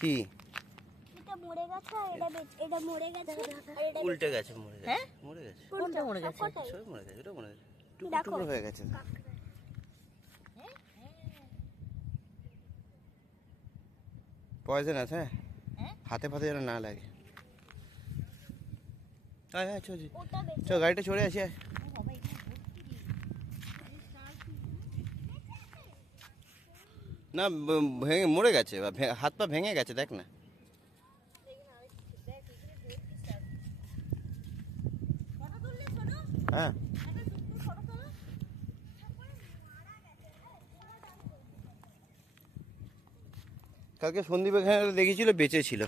কি এটা মরে গেছে আর এটা মরে গেছে আর এটা উল্টে গেছে, মরে গেছে। হ্যাঁ মরে গেছে, কোনটা মরে গেছে? সব মরে গেছে, এটা মরে গেছে, দেখো। টুকরো হয়ে গেছে। পয়জন আছে, হাতে ফাতে যেন না লাগে। আয় আয় চল, ওটা বেঁচে চল গাড়িটা চড়ে আসি। আয়। না ভেঙে মরে গেছে, হাত পা ভেঙে গেছে, দেখ না। হ্যাঁ কালকে সন্দীপ এখানে দেখেছিল, বেঁচে ছিল।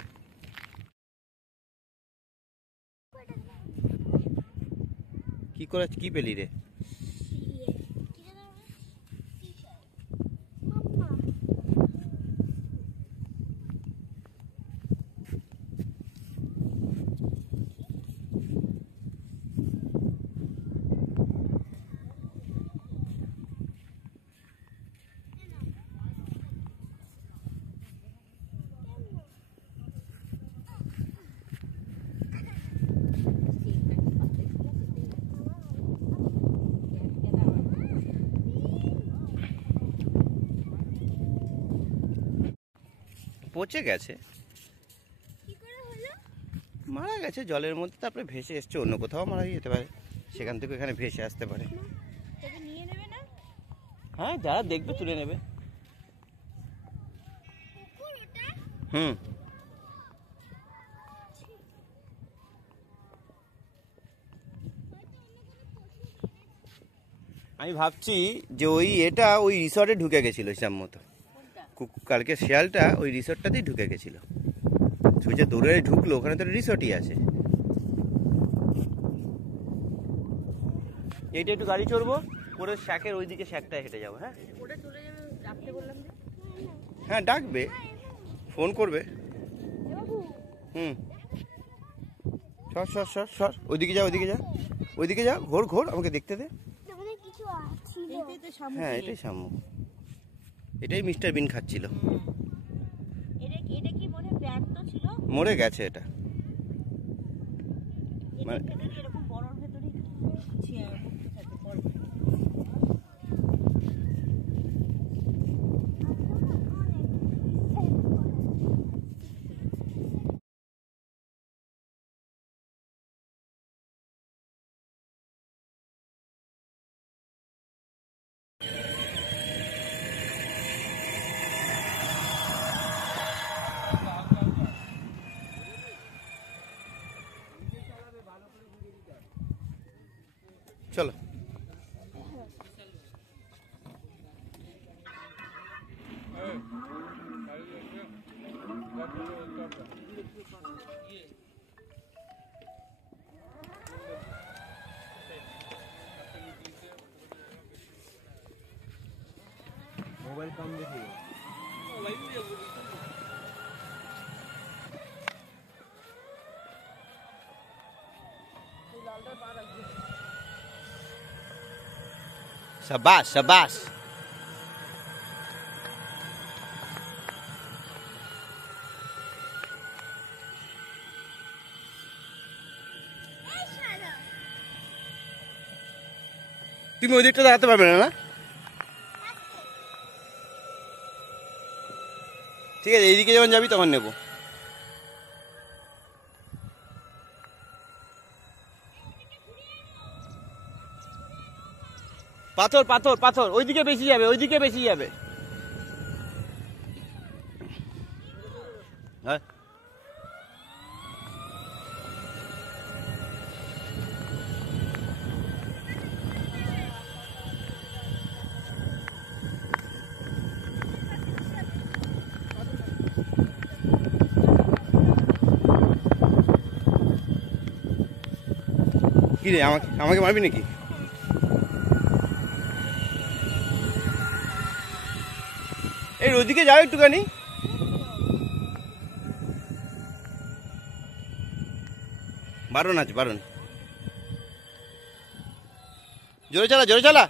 কি করে, কি পেলি রে? পচে গেছে, কি করে হলো? মারা গেছে জলের মধ্যে, তারপরে ভেসে এসছে, অন্য কোথাও মারা যেতে পারে, সেখান থেকে এখানে ভেসে আসতে পারে। এটা নিয়ে নেবে না? হ্যাঁ যারা দেখবে তুলে নেবে। কুকুর ওটা? হুম আমি ভাবছি যে ওই রিসর্টে ঢুকে গেছিল হিসাব মতো। কালকে শিয়ালটা ওই রিসর্টটাতেই ঢুকে গেছিল, সুইচে দৌড়ে ঢুকলো, ওখানে তো রিসর্টই আছে। এইটা একটু গাড়ি চড়বো, করে শ্যাকের ওইদিকে শ্যাকটায় হেঁটে যাবো। হ্যাঁ ওটা চলে যাবে, রাখতে বললাম যে। হ্যাঁ ডাকবে, ফোন করবে। বাবু হুম সর সর সর সর, ওইদিকে যা, ওইদিকে যা, ওইদিকে যা, ঘোর ঘোর, আমাকে দেখতে দে। তোমাদের কিছু ছিল। এইটাই তো শামুক। হ্যাঁ এটাই শামুক, এটাই মিস্টার বিন খাচ্ছিল। এটা কি মনে ব্যাংক ছিল? মরে গেছে এটা। এটা ভেতরে এরকম বড়র ভেতরে ছিয়া মুক্ত থাকে বড়। চলো মোবাইল কম দেখি। शाबाश शाबाश। তুমি ওই দিকটা দাঁড়াতে পারবে না? ঠিক আছে, এইদিকে যখন যাবি তখন নেব। পাথর পাথর পাথর, ওইদিকে বেশি যাবে, ওইদিকে বেশি যাবে। হ্যাঁ কি রে, আমাকে মারবি নাকি? এই ওদিকে যাও একটুখানি। বারণ আছে, বারণ। জোরে চালা, জোরে চালা।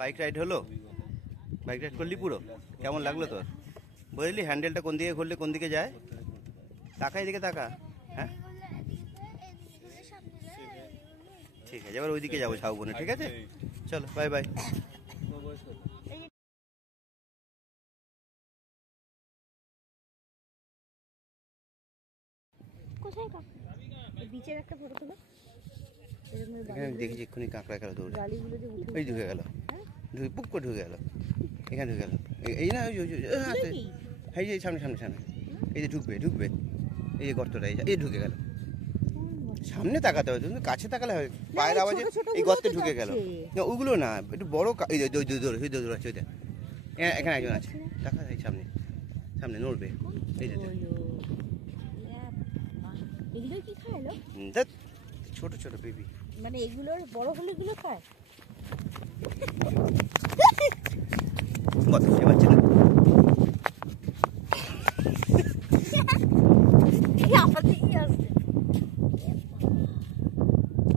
বাইক রাইড হলো? বাইক রাইড করলি পুরো? কেমন লাগলো তোর? বুঝলি হ্যান্ডেলটা কোন দিকে ঘুরলে কোন দিকে যায়? তাকা এদিকে তাকা। হ্যাঁ ঠিক আছে, এবার ওইদিকে যাবো ঝাউবনে, ঠিক আছে? চলো বাই বাই। কোথায় কাকা? বিচের একটা ফটো তুলো। এখানে দেখেছি এক্ষুনি কাঁকড়া খেলা দৌড়ে, গালিগুলো যে উঠে ওই ঢুকে গেল, ঢুকে পুক করে ঢুকে গেল, এখানে ঢুকে গেল। এই না ওই আসতে, এই যে সামনে সামনে সামনে, এই যে ঢুকবে ঢুকবে, এই যে গর্তটা, এই ঢুকে গেল। সামনে তাকাতে হবে, তুমি কাছে তাকালে হয়, পায়ের আওয়াজে এই গর্তে ঢুকে গেল। না ওগুলো না, একটু বড় এই যে দৌড় আছে ওইটা, এখানে একজন আছে, দেখা যায় সামনে সামনে নড়বে, এই যে এগুলো কি খায় লো? ছোট ছোট বেবি। মানে এগুলোর বড় হলে এগুলো খায়? গর্ত খুঁজে পাচ্ছে না।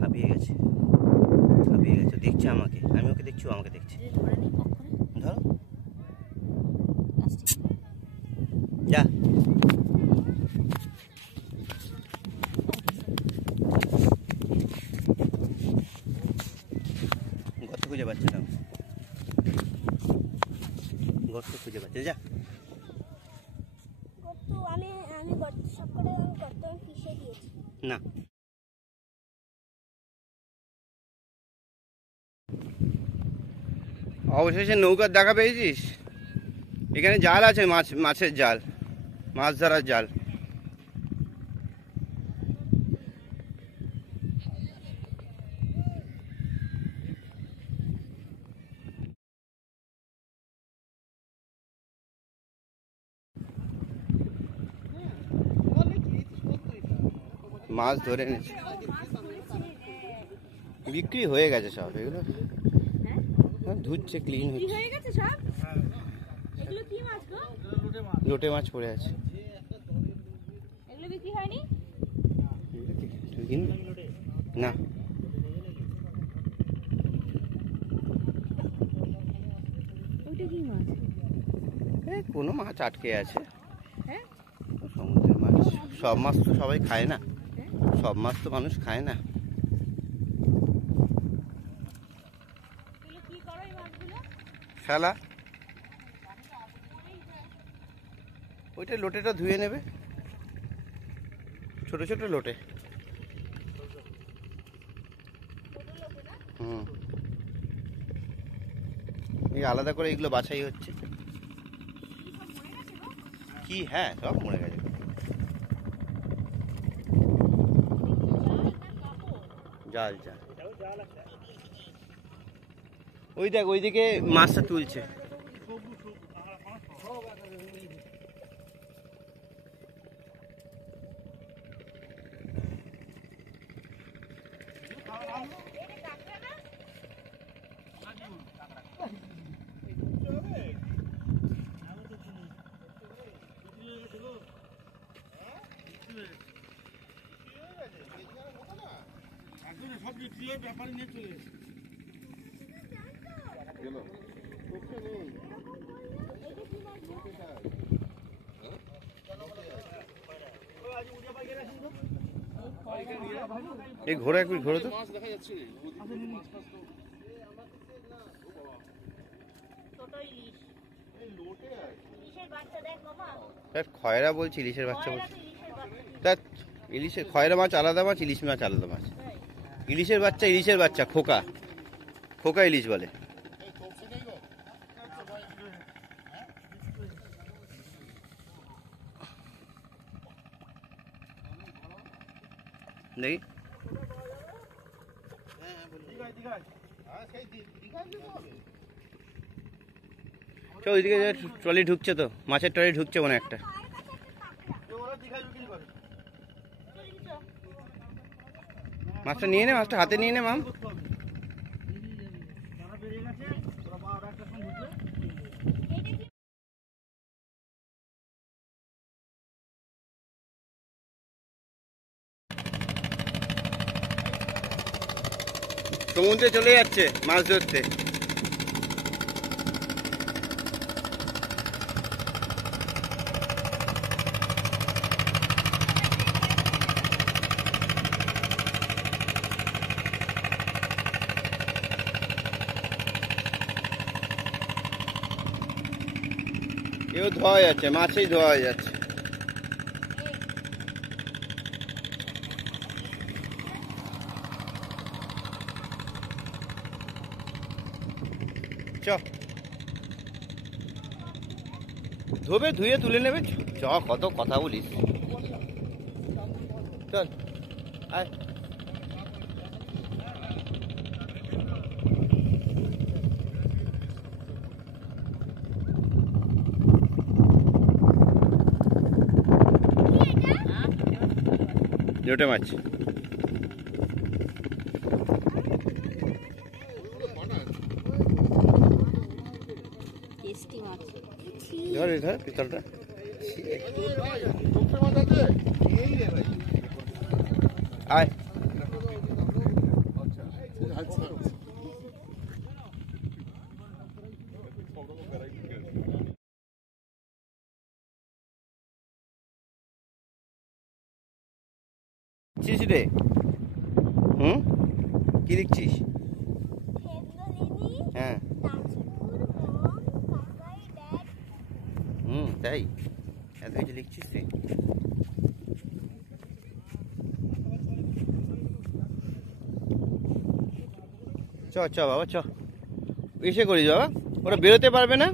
হাঁপিয়ে গেছে, হাঁপিয়ে গেছে, দেখছে আমাকে, আমি ওকে দেখছি, ও আমাকে দেখছে। ধরো যা, গর্ত খুঁজে পাচ্ছে না, গর্ত খুঁজে পাচ্ছে, যা। গর্ত আমি গর্ত সব করে গর্ত আমি পিষে দিয়েছি। না অবশেষে নৌকার দেখা পেয়েছিস? এখানে জাল আছে, মাছের জাল, মাছ ধরার জাল। মাছ ধরে এনেছে, বিক্রি হয়ে গেছে সব এগুলো, ধুচ্ছে, ক্লিন কি হচ্ছে। হয়ে গেছে সব? এগুলো কি মাছ গো? লোটে মাছ পড়ে আছে। এগুলো বিক্রি হয়নি? না ওইটা কি মাছ? কোনো মাছ আটকে আছে, হ্যাঁ সমুদ্রের মাছ। সব মাছ তো সবাই খায় না, সব মাছ তো মানুষ খায় না। এগুলো কি করো এই মাছগুলো? শালা ওইটা লোটেটা ধুয়ে নেবে, ছোট ছোট লোটে। হুম, এই আলাদা করে এগুলো বাছাই হচ্ছে কি। হ্যাঁ সব মরে গেছে। জাল জাল, ওই দেখ ওইদিকে মাছটা তুলছে। এই ঘোড়া একটু ঘোরো তো। ছোট ইলিশ, ইলিশের বাচ্চা দেখ মামা, খয়রা বলছি, ইলিশের বাচ্চা বলছি। ইলিশের বাচ্চা। তা ইলিশের খয়রা মাছ আলাদা মাছ, ইলিশ মাছ আলাদা মাছ। ইলিশের বাচ্চা খোকা, খোকা ইলিশ বলে। দেখি চল ওইদিকে, ট্রলি ঢুকছে তো, মাছের ট্রলি ঢুকছে মনে একটা। মাছটা নিয়ে নে, মাছটা হাতে নিয়ে নে মাম। সমুদ্রে চলে যাচ্ছে মাছ ধরতে। এও ধোয়া যাচ্ছে, মাছেই ধোয়া যাচ্ছে। চ ধোবে, ধুয়ে তুলে নেবে। চ, কত কথা বলিস, চল আয়। লোটে মাছ, টেস্টি মাছ। ধর ধর পিতলটা। আয় চিস রে। কি লিখছিস? হ্যাঁ, তাই এত কিছু লিখছিস তুই? চ চ বাবা, চ এসে করিস বাবা, ওরা বেরোতে পারবে না।